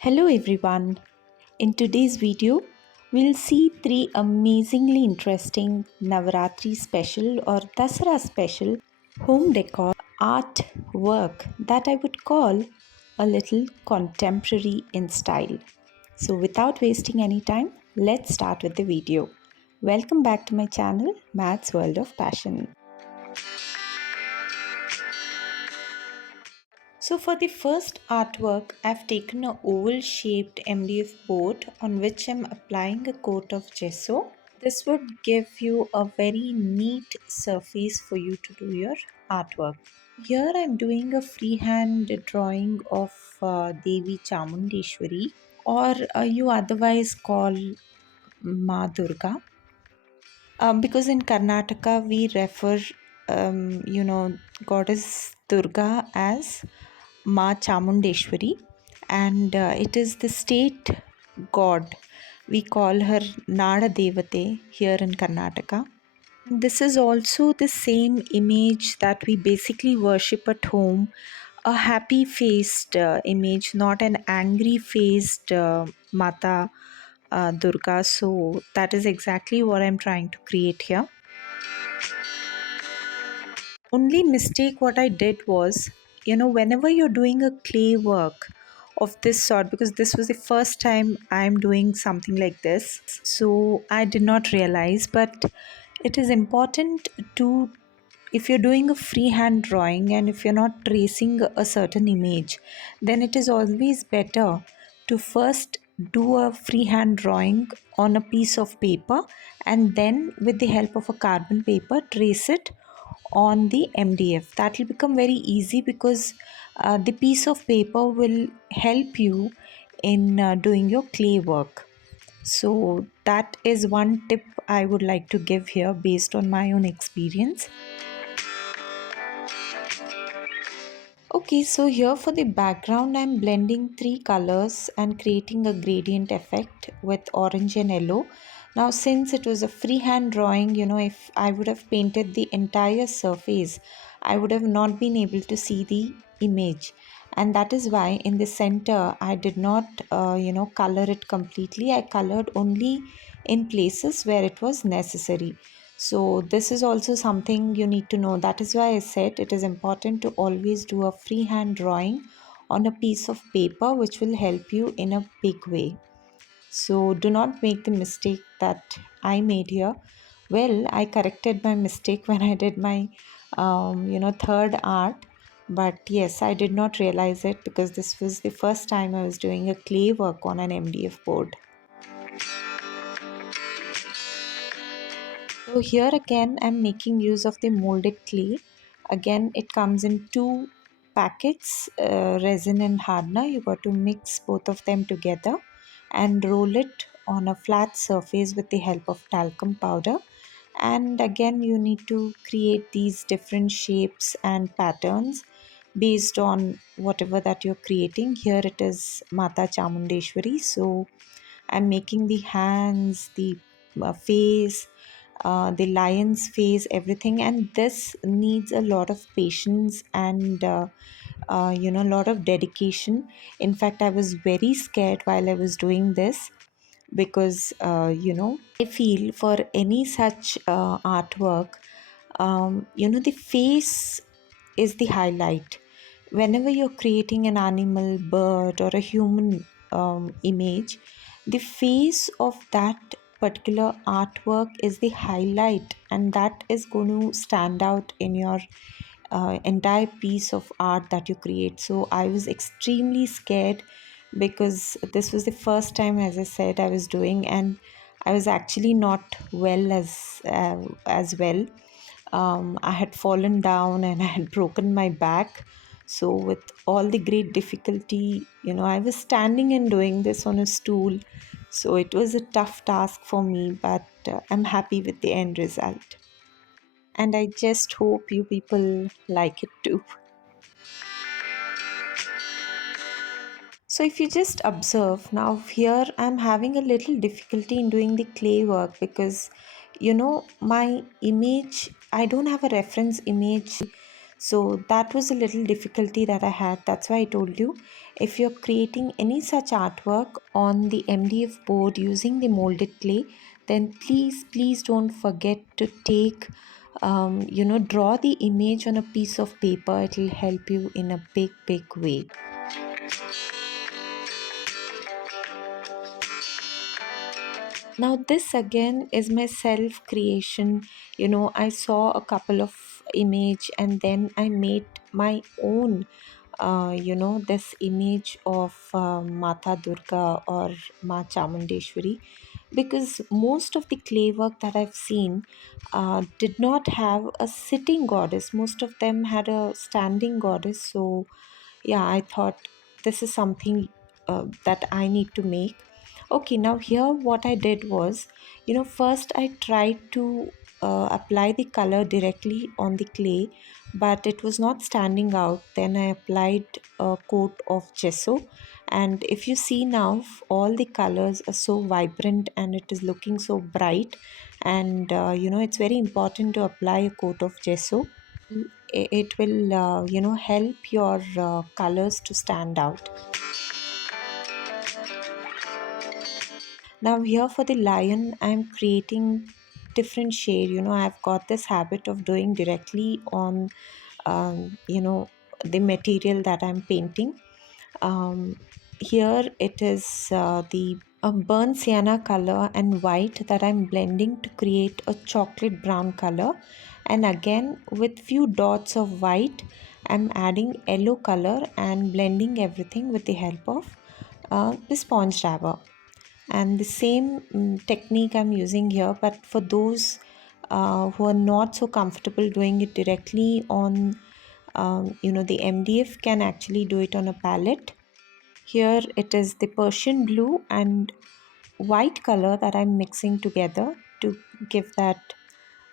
Hello everyone. In today's video, we'll see three amazingly interesting Navaratri special or Dasara special home decor art work that I would call a little contemporary in style. So without wasting any time, let's start with the video. Welcome back to my channel, Maths World of Passion. So for the first artwork, I've taken an oval shaped MDF board on which I'm applying a coat of gesso. This would give you a very neat surface for you to do your artwork. Here I'm doing a freehand drawing of Devi Chamundeshwari, or you otherwise call Ma Durga. Because in Karnataka we refer, goddess Durga as Ma Chamundeshwari, and it is the state god. We call her Nada Devate here in Karnataka. This is also the same image that we basically worship at home, a happy faced image, not an angry faced Mata Durga. So that is exactly what I'm trying to create here. Only mistake what I did was, whenever you're doing a clay work of this sort, because this was the first time I'm doing something like this, so I did not realize, but it is important to, if you're doing a freehand drawing and if you're not tracing a certain image, then it is always better to first do a freehand drawing on a piece of paper and then with the help of a carbon paper trace it on the MDF. That will become very easy because the piece of paper will help you in doing your clay work. So that is one tip I would like to give here based on my own experience. Okay, so here for the background, I'm blending three colors and creating a gradient effect with orange and yellow. Now, since it was a freehand drawing, if I would have painted the entire surface, I would have not been able to see the image. And that is why in the center, I did not, color it completely. I colored only in places where it was necessary. So this is also something you need to know. That is why I said it is important to always do a freehand drawing on a piece of paper, which will help you in a big way. So do not make the mistake that I made here. Well, I corrected my mistake when I did my third art, but yes, I did not realize it because this was the first time I was doing a clay work on an MDF board. So here again I'm making use of the molded clay. Again it comes in two packets, resin and hardener. You got to mix both of them together and roll it on a flat surface with the help of talcum powder. And again you need to create these different shapes and patterns based on whatever that you're creating. Here it is Mata Chamundeshwari. So I'm making the hands, the face, the lion's face, everything, and this needs a lot of patience and a lot of dedication. In fact, I was very scared while I was doing this because I feel for any such artwork, the face is the highlight. Whenever you're creating an animal, bird, or a human image, the face of that particular artwork is the highlight, and that is going to stand out in your entire piece of art that you create. So I was extremely scared because this was the first time, as I said, I was doing, and I was actually not well as well. I had fallen down and I had broken my back. So, with all the great difficulty, I was standing and doing this on a stool. So, it was a tough task for me, but I'm happy with the end result. And I just hope you people like it too. So if you just observe now, here I'm having a little difficulty in doing the clay work because my image, I don't have a reference image. So that was a little difficulty that I had. That's why I told you, if you're creating any such artwork on the MDF board using the molded clay, then please don't forget to take draw the image on a piece of paper. It will help you in a big way. Now this again is my self creation. I saw a couple of image and then I made my own this image of Mata Durga or Ma Chamundeshwari, because most of the clay work that I've seen did not have a sitting goddess. Most of them had a standing goddess. So yeah, I thought this is something that I need to make. Okay, now here what I did was, first I tried to apply the color directly on the clay, but it was not standing out. Then I applied a coat of gesso, and if you see now, all the colors are so vibrant and it is looking so bright. And it's very important to apply a coat of gesso. It will help your colors to stand out. Now here for the lion, I'm creating different shade. I've got this habit of doing directly on the material that I'm painting. Here it is the burnt sienna color and white that I'm blending to create a chocolate brown color, and again with few dots of white I'm adding yellow color and blending everything with the help of the sponge dabber. And the same technique I'm using here, but for those who are not so comfortable doing it directly on the MDF, can actually do it on a palette. Here it is the Persian blue and white color that I'm mixing together to give that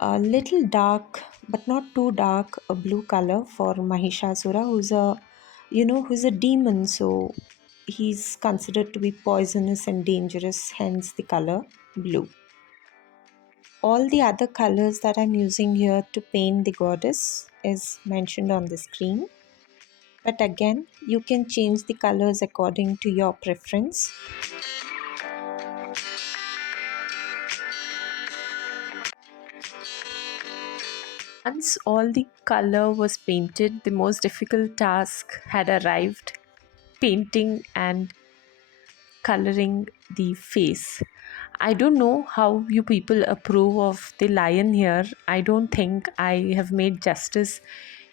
little dark but not too dark a blue color for Mahishasura, who's a demon. So he's considered to be poisonous and dangerous, hence the color blue. All the other colors that I'm using here to paint the goddess is mentioned on the screen. But again, you can change the colors according to your preference. Once all the color was painted, the most difficult task had arrived: painting and coloring the face. I don't know how you people approve of the lion here. I don't think I have made justice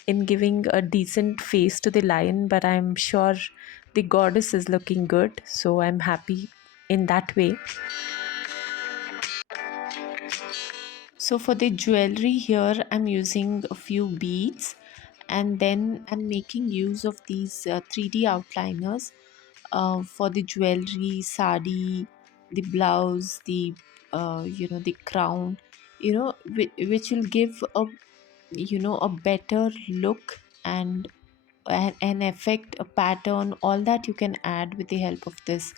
in giving a decent face to the lion, but I'm sure the goddess is looking good, so I'm happy in that way. So for the jewelry here, I'm using a few beads, and then I'm making use of these 3D outliners for the jewelry, sari, the blouse, the crown, which will give a better look and an effect, a pattern, all that you can add with the help of this.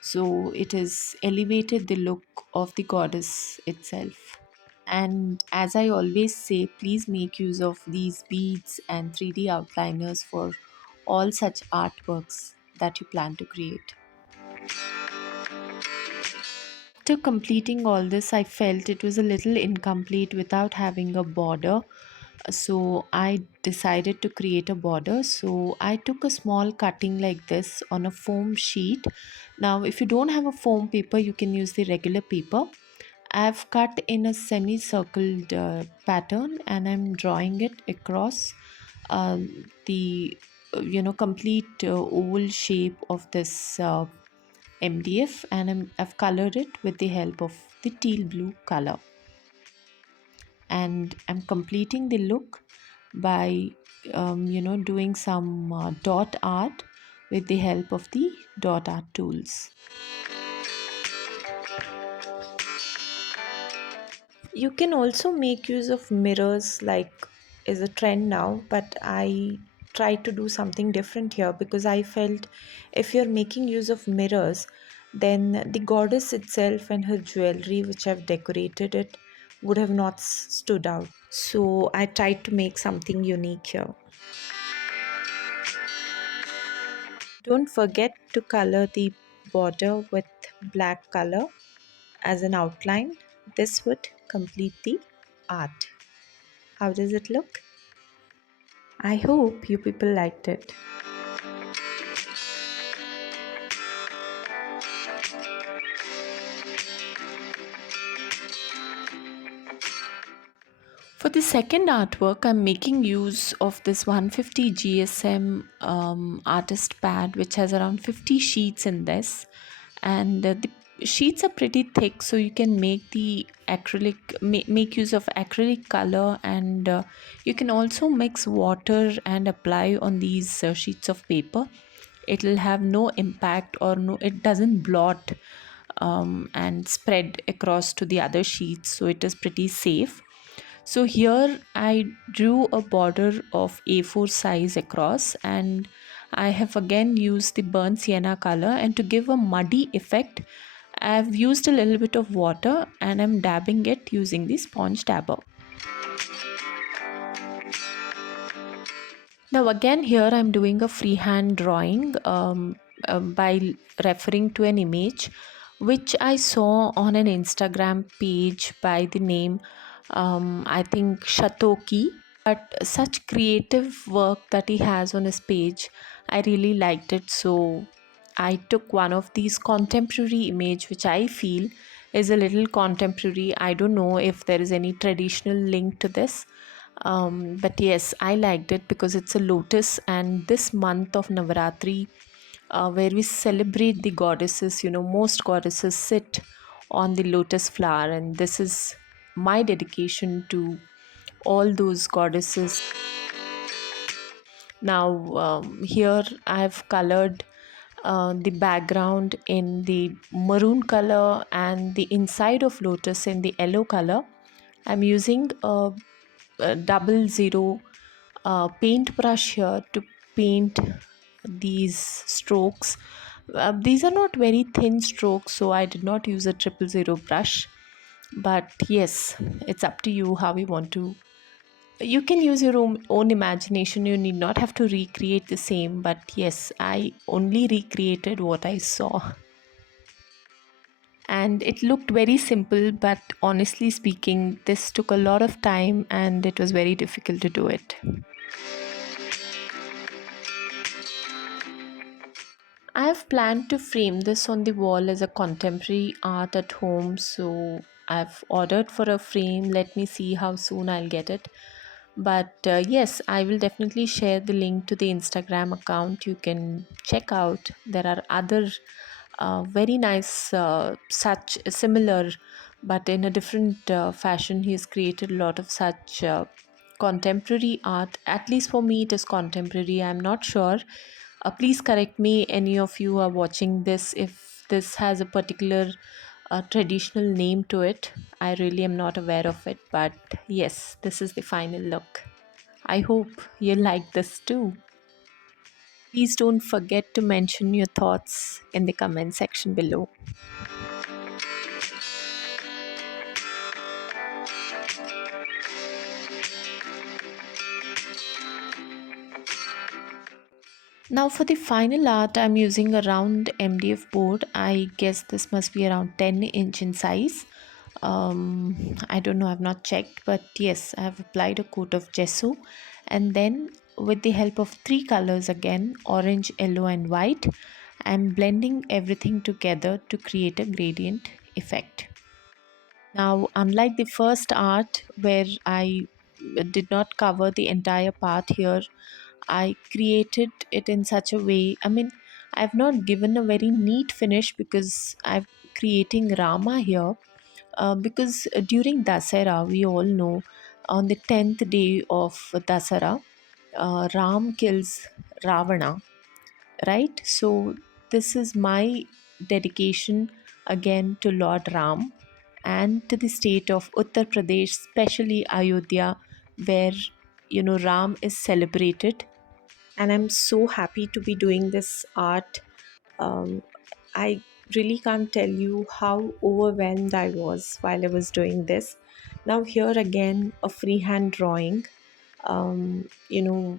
So it has elevated the look of the goddess itself. And as I always say, please make use of these beads and 3D outliners for all such artworks that you plan to create. After completing all this, I felt it was a little incomplete without having a border. So I decided to create a border. So I took a small cutting like this on a foam sheet. Now, if you don't have a foam paper, you can use the regular paper. I've cut in a semicircled pattern and I'm drawing it across the complete oval shape of this MDF, and I've colored it with the help of the teal blue color. And I'm completing the look by doing some dot art with the help of the dot art tools. You can also make use of mirrors, like is a trend now, but I tried to do something different here because I felt if you're making use of mirrors, then the goddess itself and her jewelry, which I've decorated it, would have not stood out. So I tried to make something unique here. Don't forget to color the border with black color as an outline. This would complete the art. How does it look? I hope you people liked it. For the second artwork, I'm making use of this 150 GSM artist pad, which has around 50 sheets in this. And the sheets are pretty thick, so you can make the acrylic, make use of acrylic color, and you can also mix water and apply on these sheets of paper. It will have no impact, or no, it doesn't blot and spread across to the other sheets, so it is pretty safe. So here I drew a border of A4 size across, and I have again used the burnt sienna color, and to give a muddy effect I've used a little bit of water and I'm dabbing it using the sponge dabber. Now again here I'm doing a freehand drawing by referring to an image which I saw on an Instagram page by the name I think Shatoki. But such creative work that he has on his page, I really liked it. So I took one of these contemporary image which I feel is a little contemporary. I don't know if there is any traditional link to this, but yes, I liked it because it's a lotus, and this month of Navaratri, where we celebrate the goddesses, most goddesses sit on the lotus flower, and this is my dedication to all those goddesses. Now, here I have colored the background in the maroon color and the inside of lotus in the yellow color. I'm using a double zero paintbrush here to paint these strokes. These are not very thin strokes, so I did not use a triple zero brush. But yes, it's up to you how you want to. You can use your own imagination. You need not have to recreate the same. But yes, I only recreated what I saw. And it looked very simple, but honestly speaking, this took a lot of time and it was very difficult to do it. I have planned to frame this on the wall as a contemporary art at home, so I've ordered for a frame. Let me see how soon I'll get it. But yes, I will definitely share the link to the Instagram account. You can check out. There are other very nice, such similar, but in a different fashion. He's created a lot of such contemporary art. At least for me, it is contemporary. I'm not sure. Please correct me, any of you are watching this, if this has a particular traditional name to it. I really am not aware of it, but yes, this is the final look. I hope you like this too. Please don't forget to mention your thoughts in the comment section below. Now for the final art, I'm using a round MDF board. I guess this must be around 10-inch in size. I don't know, I've not checked, but yes, I have applied a coat of gesso, and then with the help of three colors again, orange, yellow and white, I'm blending everything together to create a gradient effect. Now, unlike the first art where I did not cover the entire path, here I created it in such a way. I mean, I've not given a very neat finish because I'm creating Rama here. Because during Dasara, we all know on the 10th day of Dasara, Ram kills Ravana, right? So, this is my dedication again to Lord Ram and to the state of Uttar Pradesh, especially Ayodhya, where Ram is celebrated. And I'm so happy to be doing this art. I really can't tell you how overwhelmed I was while I was doing this. Now, here again, a freehand drawing. Um, you know,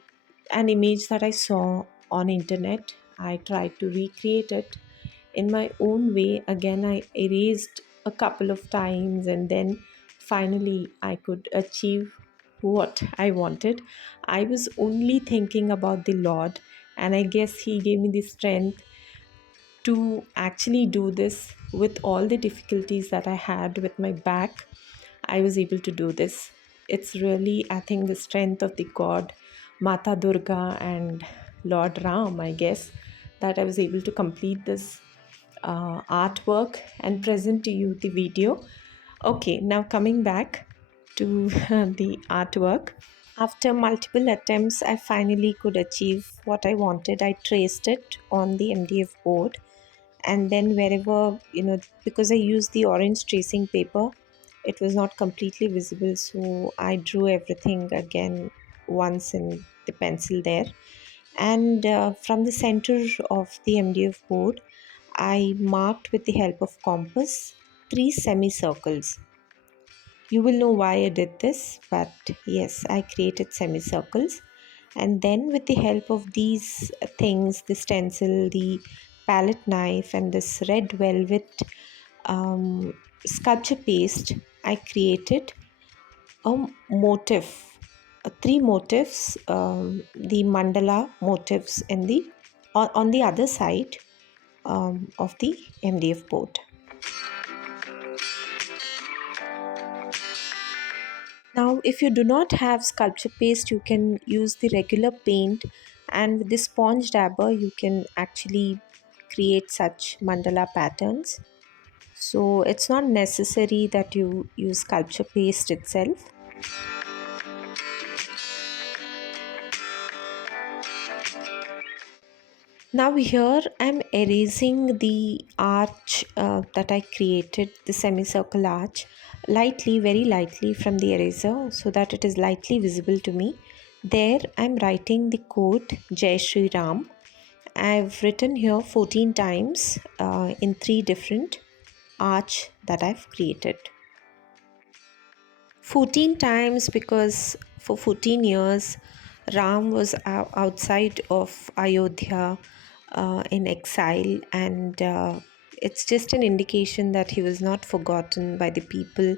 an image that I saw on internet. I tried to recreate it in my own way. Again, I erased a couple of times, and then finally I could achieve what I wanted. I was only thinking about the Lord, and I guess He gave me the strength to actually do this with all the difficulties that I had with my back. I was able to do this. It's really, I think, the strength of the God, Mata Durga, and Lord Ram, I guess, that I was able to complete this artwork and present to you the video. Okay, now coming back to the artwork. After multiple attempts, I finally could achieve what I wanted. I traced it on the MDF board, and then wherever, because I used the orange tracing paper, it was not completely visible, so I drew everything again once in the pencil there. And from the center of the MDF board, I marked with the help of compass three semicircles. You will know why I did this, but yes, I created semicircles. And then, with the help of these things, the stencil, the palette knife, and this red velvet sculpture paste, I created a motif, three motifs, the mandala motifs in the on the other side of the MDF board. Now, if you do not have sculpture paste, you can use the regular paint, and with the sponge dabber, you can actually create such mandala patterns. So, it's not necessary that you use sculpture paste itself. Now here I'm erasing the arch that I created, the semicircle arch, lightly, very lightly from the eraser so that it is lightly visible to me. There I'm writing the quote Jai Shri Ram. I've written here 14 times in three different arch that I've created. 14 times because for 14 years Ram was outside of Ayodhya in exile, and it's just an indication that he was not forgotten by the people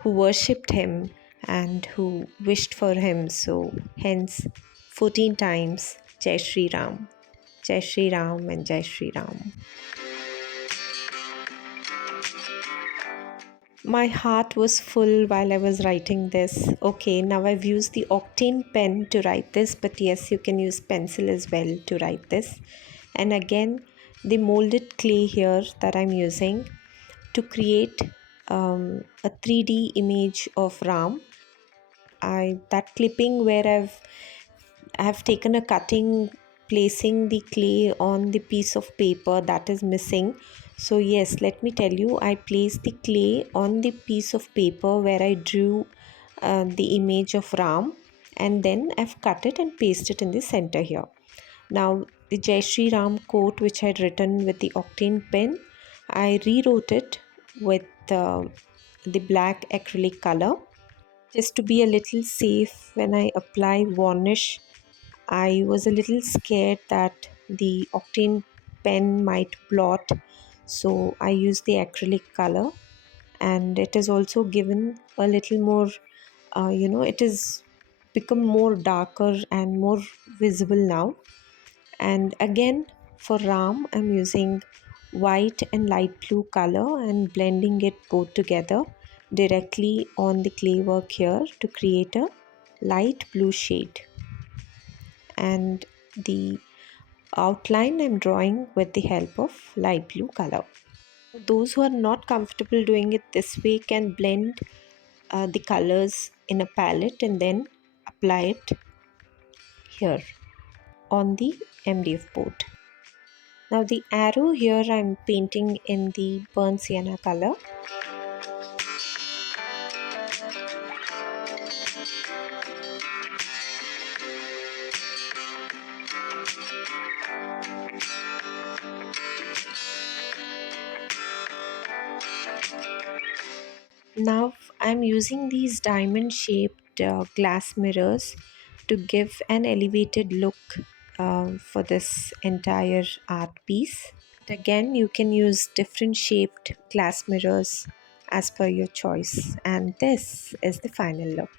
who worshipped him and who wished for him. So, hence 14 times Jai Shri Ram, Jai Shri Ram, and Jai Shri Ram. My heart was full while I was writing this. Okay, now I've used the octane pen to write this, but yes, you can use pencil as well to write this. And again, the molded clay here that I'm using to create a 3D image of Ram. That clipping where I have taken a cutting, placing the clay on the piece of paper, that is missing. So yes, let me tell you, I placed the clay on the piece of paper where I drew the image of Ram, and then I've cut it and pasted it in the center here. Now the Jai Shri Ram quote which I had written with the octane pen, I rewrote it with the black acrylic color just to be a little safe. When I apply varnish, I was a little scared that the octane pen might blot, so I used the acrylic color, and it is also given a little more, it is become more darker and more visible now. And again, for Ram, I'm using white and light blue color and blending it both together directly on the clay work here to create a light blue shade. And the outline I'm drawing with the help of light blue color. Those who are not comfortable doing it this way can blend the colors in a palette and then apply it here on the MDF board. Now the arrow here I'm painting in the burnt sienna color. Now I'm using these diamond shaped glass mirrors to give an elevated look for this entire art piece. Again, you can use different shaped glass mirrors as per your choice, and this is the final look.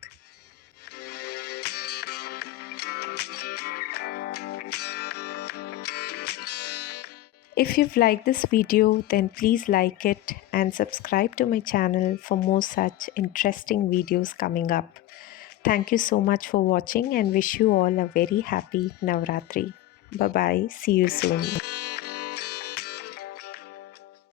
If you've liked this video, then please like it and subscribe to my channel for more such interesting videos coming up. Thank you so much for watching and wish you all a very happy Navaratri. Bye bye. See you soon.